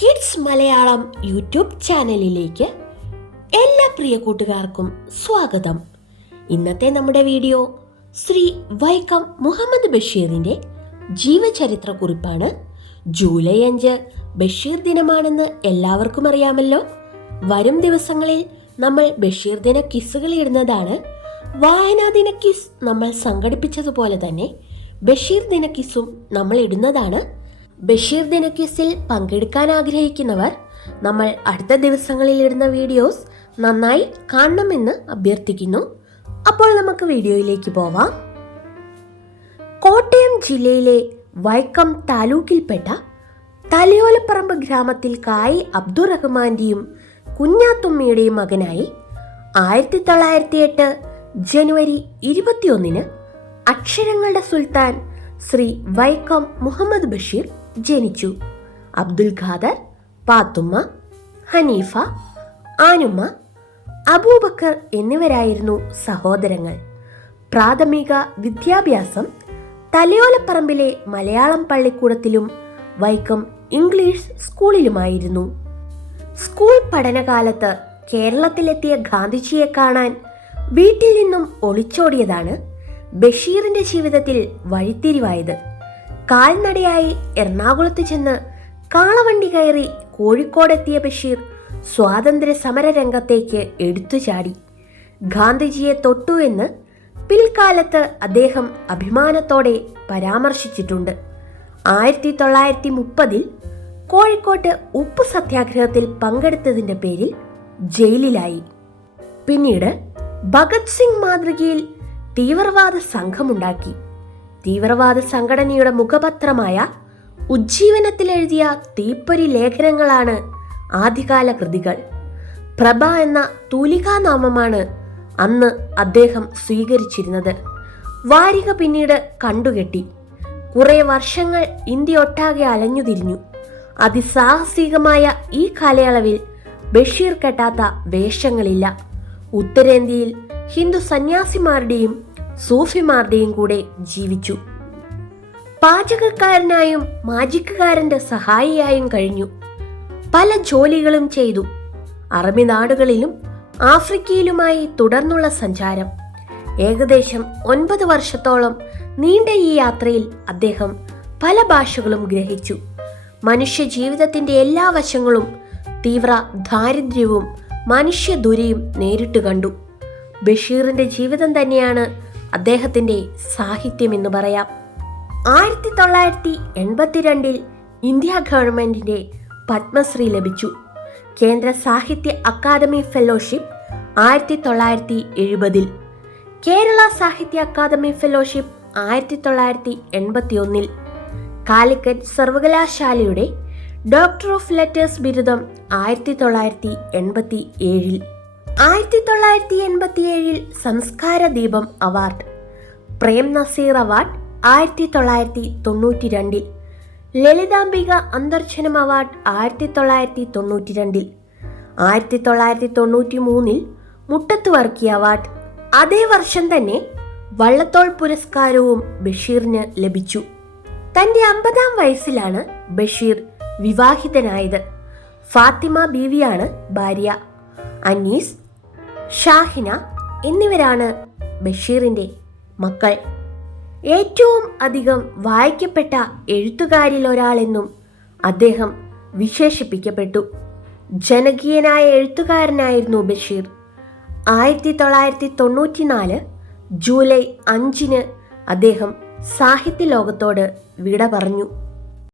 Kids Malayalam YouTube ചാനലിലേക്ക് എല്ലാ പ്രിയ കൂട്ടുകാർക്കും സ്വാഗതം. ഇന്നത്തെ നമ്മുടെ വീഡിയോ ശ്രീ വൈക്കം മുഹമ്മദ് ബഷീറിന്റെ ജീവചരിത്ര കുറിപ്പാണ്. ജൂലൈ അഞ്ച് ബഷീർ ദിനമാണെന്ന് എല്ലാവർക്കും അറിയാമല്ലോ. വരും ദിവസങ്ങളിൽ നമ്മൾ ബഷീർ ദിന കിസ്സുകൾ ഇടുന്നതാണ്. വായനാ ദിന കിസ് നമ്മൾ സംഘടിപ്പിച്ചതുപോലെ തന്നെ ബഷീർ ദിന കിസ്സും നമ്മൾ ഇടുന്നതാണ്. ബഷീർ ദിനക്യൂസിൽ പങ്കെടുക്കാൻ ആഗ്രഹിക്കുന്നവർ നമ്മൾ അടുത്ത ദിവസങ്ങളിൽ ഇടുന്ന വീഡിയോസ് നന്നായി കാണണമെന്ന് അഭ്യർത്ഥിക്കുന്നു. അപ്പോൾ നമുക്ക് വീഡിയോയിലേക്ക് പോവാം. കോട്ടയം ജില്ലയിലെ വൈക്കം താലൂക്കിൽപ്പെട്ട തലയോലപ്പറമ്പ് ഗ്രാമത്തിൽ കായി അബ്ദുറഹ്മാന്റെയും കുഞ്ഞാത്തുമ്മയുടെയും മകനായി ആയിരത്തി തൊള്ളായിരത്തി എട്ട് ജനുവരി ഇരുപത്തിയൊന്നിന് അക്ഷരങ്ങളുടെ സുൽത്താൻ ശ്രീ വൈക്കം മുഹമ്മദ് ബഷീർ ജനിച്ചു. അബ്ദുൽ ഖാദർ പാത്തുമ്മ ഹനീഫ ആനുമ്മ അബൂബക്കർ എന്നിവരായിരുന്നു സഹോദരങ്ങൾ. പ്രാഥമിക വിദ്യാഭ്യാസം തലയോലപ്പറമ്പിലെ മലയാളം പള്ളിക്കൂടത്തിലും വൈക്കം ഇംഗ്ലീഷ് സ്കൂളിലുമായിരുന്നു. സ്കൂൾ പഠനകാലത്ത് കേരളത്തിലെത്തിയ ഗാന്ധിജിയെ കാണാൻ വീട്ടിൽ നിന്നും ഒളിച്ചോടിയതാണ് ബഷീറിന്റെ ജീവിതത്തിൽ വഴിത്തിരിവായത്. കാൽനടയായി എറണാകുളത്ത് ചെന്ന് കാളവണ്ടി കയറി കോഴിക്കോടെത്തിയ ബഷീർ സ്വാതന്ത്ര്യ സമര രംഗത്തേക്ക് എടുത്തുചാടി. ഗാന്ധിജിയെ തൊട്ടു എന്ന് പിൽക്കാലത്ത് അദ്ദേഹം അഭിമാനത്തോടെ പരാമർശിച്ചിട്ടുണ്ട്. ആയിരത്തി തൊള്ളായിരത്തി മുപ്പതിൽ കോഴിക്കോട്ട് ഉപ്പ് സത്യാഗ്രഹത്തിൽ പങ്കെടുത്തതിന്റെ പേരിൽ ജയിലിലായി. പിന്നീട് ഭഗത് സിംഗ് മാതൃകയിൽ തീവ്രവാദ സംഘമുണ്ടാക്കി. തീവ്രവാദ സംഘടനയുടെ മുഖപത്രമായ ഉജ്ജീവനത്തിൽ എഴുതിയ തീപ്പൊരി ലേഖനങ്ങളാണ് ആദ്യകാല കൃതികൾ. പ്രഭ എന്ന തൂലികാനാമമാണ് അന്ന് അദ്ദേഹം സ്വീകരിച്ചിരുന്നത്. വാരിക പിന്നീട് കണ്ടുകെട്ടി. കുറെ വർഷങ്ങൾ ഇന്ത്യ ഒട്ടാകെ അലഞ്ഞുതിരിഞ്ഞു അതിസാഹസികമായ ഈ കാലയളവിൽ ബഷീർ കെട്ടാത്ത വേഷങ്ങളില്ല. ഉത്തരേന്ത്യയിൽ ഹിന്ദു സന്യാസിമാരുടെയും സൂഫിമാരുടെയും കൂടെ ജീവിച്ചു. പാചകക്കാരനായും മാജിക്കുകാരന്റെ സഹായിയായും കഴിഞ്ഞു. പല ജോലികളും ചെയ്തു. അറബി നാടുകളിലും ആഫ്രിക്കയിലുമായി തുടർന്നുള്ള സഞ്ചാരം. ഏകദേശം ഒൻപത് വർഷത്തോളം നീണ്ട ഈ യാത്രയിൽ അദ്ദേഹം പല ഭാഷകളും ഗ്രഹിച്ചു. മനുഷ്യ ജീവിതത്തിന്റെ എല്ലാ വശങ്ങളും തീവ്ര ദാരിദ്ര്യവും മനുഷ്യ ദുരിയും നേരിട്ട് കണ്ടു. ബഷീറിന്റെ ജീവിതം തന്നെയാണ് അദ്ദേഹത്തിന്റെ സാഹിത്യം എന്ന് പറയാം. ആയിരത്തി തൊള്ളായിരത്തി എൺപത്തിരണ്ടിൽ ഇന്ത്യ ഗവൺമെന്റിന്റെ പത്മശ്രീ ലഭിച്ചു. കേന്ദ്ര സാഹിത്യ അക്കാദമി ഫെലോഷിപ്പ് ആയിരത്തി തൊള്ളായിരത്തി എഴുപതിൽ കേരള സാഹിത്യ അക്കാദമി ഫെലോഷിപ്പ് ആയിരത്തി തൊള്ളായിരത്തി എൺപത്തി ഒന്നിൽ കാലിക്കറ്റ് സർവകലാശാലയുടെ ഡോക്ടർ ഓഫ് ലെറ്റേഴ്സ് ബിരുദം ആയിരത്തി തൊള്ളായിരത്തി എൺപത്തി ഏഴിൽ ആയിരത്തി തൊള്ളായിരത്തി എൺപത്തി ഏഴിൽ സംസ്കാര ദീപം അവാർഡ്. പ്രേം നസീർ അവാർഡ് ആയിരത്തി തൊള്ളായിരത്തി തൊണ്ണൂറ്റി രണ്ടിൽ ലളിതാംബിക അന്തർജനം അവാർഡ് ആയിരത്തി തൊള്ളായിരത്തി തൊണ്ണൂറ്റി രണ്ടിൽ ആയിരത്തി തൊള്ളായിരത്തി തൊണ്ണൂറ്റി മൂന്നിൽ മുട്ടത്ത് വർക്കി അവാർഡ് അതേ വർഷം തന്നെ വള്ളത്തോൾ പുരസ്കാരവും ബഷീറിന് ലഭിച്ചു. തന്റെ അമ്പതാം വയസ്സിലാണ് ബഷീർ വിവാഹിതനായത്. ഫാത്തിമ ബീവിയാണ് ഭാര്യ. അനീസ് ഷാഹിന എന്നിവരാണ് ബഷീറിന്റെ മക്കൾ. ഏറ്റവും അധികം വായിക്കപ്പെട്ട എഴുത്തുകാരിൽ ഒരാളെന്നും അദ്ദേഹം വിശേഷിപ്പിക്കപ്പെട്ടു. ജനകീയനായ എഴുത്തുകാരനായിരുന്നു ബഷീർ. ആയിരത്തി തൊള്ളായിരത്തി തൊണ്ണൂറ്റിനാല് ജൂലൈ അഞ്ചിന് അദ്ദേഹം സാഹിത്യ ലോകത്തോട് വിട പറഞ്ഞു.